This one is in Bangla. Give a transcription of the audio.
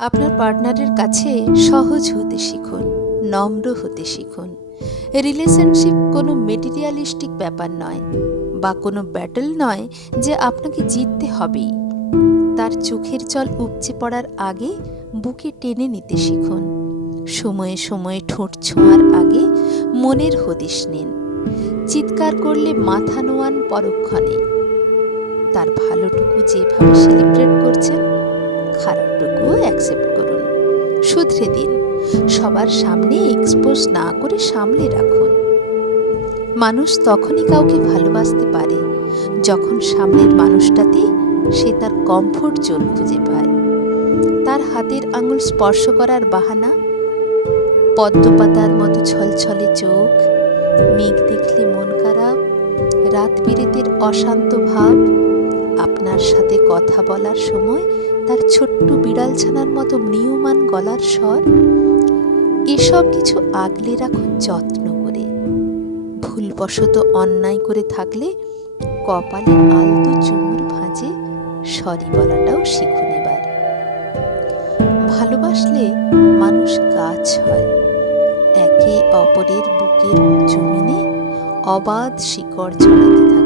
আপনার পার্টনারের কাছে সহজ হতে শিখুন, নম্র হতে শিখুন। রিলেশনশিপ কোনো মেটেরিয়ালিস্টিক ব্যাপার নয় বা কোনো ব্যাটল নয় যে আপনাকে জিততে হবেই। তার চোখের জল উপচে পড়ার আগে বুকে টেনে নিতে শিখুন। সময়ে সময়ে ঠোঁট ছোঁয়ার আগে মনের হদিশ নিন। চিৎকার করলে মাথা নোয়ান পরক্ষণে। তার ভালোটুকু যেভাবে সেলিব্রেট করছেন, খারাপটুকুও অ্যাকসেপ্ট করুন, শুধরে দিন। সবার সামনে এক্সপোজ না করে সামলে রাখুন। মানুষ তখনই কাউকে ভালোবাসতে পারে যখন সামনের মানুষটাতে সে তার কমফোর্ট জোন খুঁজে পায়। তার হাতের আঙুল স্পর্শ করার বাহানা, পদ্মপাতার মতো ছলছলে চোখ, মেঘ দেখলে মন খারাপ, রাত বিরেতের অশান্ত ভাব, আপনার সাথে কথা বলার সময় তার ছোট্ট বিড়ালছানার মতো ম্রিয়মাণ গলার স্বর, এসব কিছু আগলে রাখুন যত্ন করে। ভুলবশত অন্যায় করে থাকলে কপালে আলতো চুমুর ভাঁজে সরি বলাটাও শিখুন এবার। ভালোবাসলে মানুষ গাছ হয়, একে অপরের বুকের জমিনে অবাধ শিকড় ছড়াতে থাকুন।